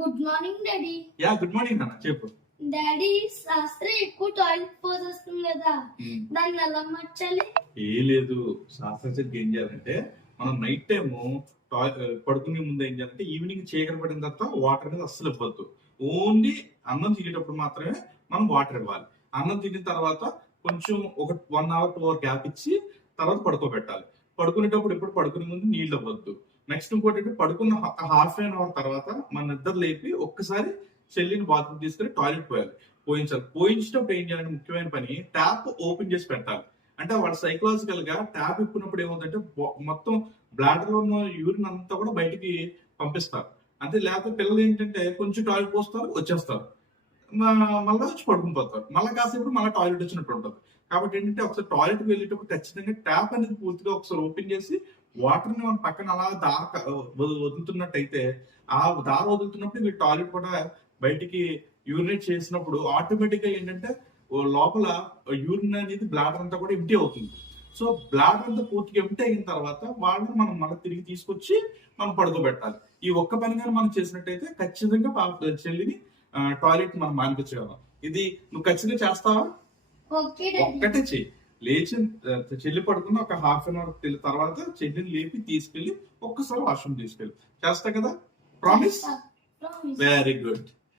Good morning daddy yeah good morning నాన్న చెప్పు. Daddy Sastry ఎక్కువ టాయిలెట్ పోజ్ వస్తుంది కదా. దాన్ని ఎలా మార్చాలి? ఏ లేదు. శాస్త్రజ్ఞకి ఏం చేయాలంటే మనం నైట్ టైం పడుకునే ముందు ఏం చేయాలంటే ఈవినింగ్ చీకటి పడిన తర్వాత వాటర్ అనేది అస్సలు ఇవ్వద్దు. ఓన్లీ అన్నం తినేటప్పుడు మాత్రమే మనం వాటర్ ఇవ్వాలి. అన్నం తిన్న తర్వాత కొంచెం ఒక one hour two hour gap ఇచ్చి తర్వాత పడుకోబెట్టాలి. పడుకునేటప్పుడు ఎప్పుడు పడుకునే ముందు నీళ్ళు అవ్వద్దు. నెక్స్ట్ ఇంకోటి పడుకున్న హాఫ్ అన్ అవర్ తర్వాత మన నిద్ర లేపి ఒక్కసారి చెల్లిని బాత్రూమ్ తీసుకుని టాయిలెట్ పోయాలి. పోయించాలి. పోయించినప్పుడు ఏం చేయాలంటే ముఖ్యమైన పని ట్యాప్ ఓపెన్ చేసి పెట్టాలి. అంటే వాడు సైకలాజికల్గా ట్యాప్ ఇప్పినప్పుడు ఏమవుతుందంటే మొత్తం బ్లాడర్లో ఉన్న యూరిన్ అంతా కూడా బయటికి పంపిస్తారు. అంటే లేకపోతే పిల్లలు ఏంటంటే కొంచెం టాయిలెట్ పోస్తారు వచ్చేస్తారు. మళ్ళీ వచ్చి పడుకుని పోతారు. మళ్ళీ కాసేపు మళ్ళీ టాయిలెట్ వచ్చినట్టు ఉంటుంది. కాబట్టి ఏంటంటే ఒకసారి టాయిలెట్ వెళ్ళేటప్పుడు ఖచ్చితంగా ట్యాప్ అనేది పూర్తిగా ఒకసారి ఓపెన్ చేసి వాటర్ని మనం పక్కన అలా దార వదులుతున్నట్టయితే ఆ దార వదులుతున్నప్పుడు మీరు టాయిలెట్ కూడా బయటికి యూరినేట్ చేసినప్పుడు ఆటోమేటిక్గా ఏంటంటే లోపల యూరిన్ అనేది బ్లాడర్ అంతా కూడా ఎంటీ అవుతుంది. సో బ్లాడర్ అంతా పూర్తిగా ఎంటీ అయిన తర్వాత వాళ్ళని మనం మళ్ళీ తిరిగి తీసుకొచ్చి మనం పడుకోబెట్టాలి. ఈ ఒక్క పని కానీ మనం చేసినట్టయితే ఖచ్చితంగా చెల్లిని టాయిలెట్ మనం మానిపించగలం. ఇది నువ్వు ఖచ్చితంగా చేస్తావా? ఒక్కటే చెయ్యి. లేచి చెల్లి పడుకున్న ఒక హాఫ్ అన్ అవర్ తర్వాత చెల్లిని లేపి తీసుకెళ్ళి ఒక్కసారి వాష్రూమ్ తీసుకెళ్ళి. చేస్తా కదా? Promise very good